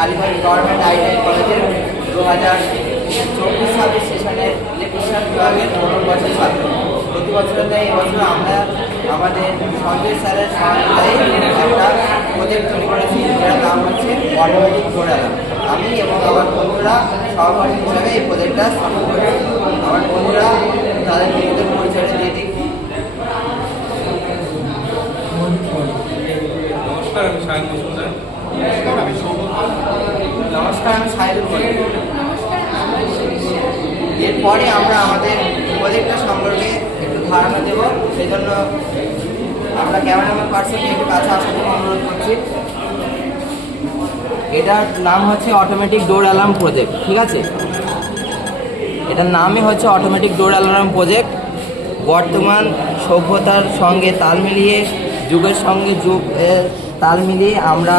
Kaliganj government ITI কলেজের 2024-26 সেশনের electrician বিভাগের 15 বছর ছাত্র। প্রতি বছরের ন্যায় এবছর আমরা আমাদের সঞ্জয় স্যারের সহায়তায় একটা প্রজেক্ট তৈরি করেছি, যার নাম হচ্ছে অটোমেটিক ডোর অ্যালার্ম। আমি এবং আমার বন্ধুরা সহপাঠী হিসাবে এই প্রজেক্টটা সফল করেছি। আমার বন্ধুরা তাদের নিজেদের পরিচয়টা দিয়ে দিই। নমস্কার, আমি সাহিদুল বলি। এরপরে আমরা আমাদের প্রজেক্টটা সম্পর্কে একটু ধারণা দেবো, সেই জন্য আমরা ক্যামেরাম্যান পার্সনকে একটু কাছে আসার জন্য অনুরোধ করছি। এটার নাম হচ্ছে অটোমেটিক ডোর অ্যালার্ম প্রজেক্ট, ঠিক আছে? এটার নামই হচ্ছে অটোমেটিক ডোর অ্যালার্ম প্রজেক্ট। বর্তমান সভ্যতার সঙ্গে তাল মিলিয়ে, যুগের সঙ্গে যুগ তাল মিলিয়ে আমরা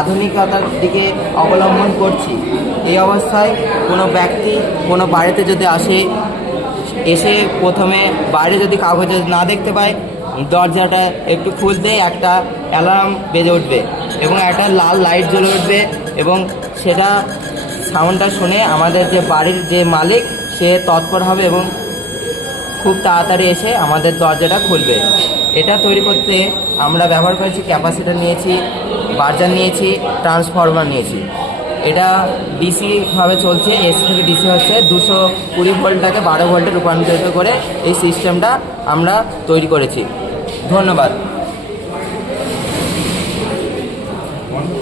আধুনিকতার দিকে অবলম্বন করছি। এই অবস্থায় কোনো ব্যক্তি কোনো বাড়িতে যদি এসে প্রথমে বাইরে যদি কাগজে না দেখতে পায়, দরজাটা একটু খুলতেই একটা অ্যালার্ম বেজে উঠবে এবং একটা লাল লাইট জ্বলে উঠবে এবং সেটা সাউন্ডটা শুনে আমাদের যে বাড়ির যে মালিক সে তৎপর হবে এবং খুব তাড়াতাড়ি এসে আমাদের দরজাটা খুলবে। এটা তৈরি করতে আমরা ব্যবহার করেছি ক্যাপাসিটর নিয়েছি, বার্জার নিয়েছি, ট্রান্সফরমার নিয়েছি। এটা ডিসিভাবে চলছে, এসি থেকে ডিসি হচ্ছে 220 ভোল্টটাকে 12 ভোল্টে রূপান্তরিত করে এই সিস্টেমটা আমরা তৈরি করেছি। ধন্যবাদ।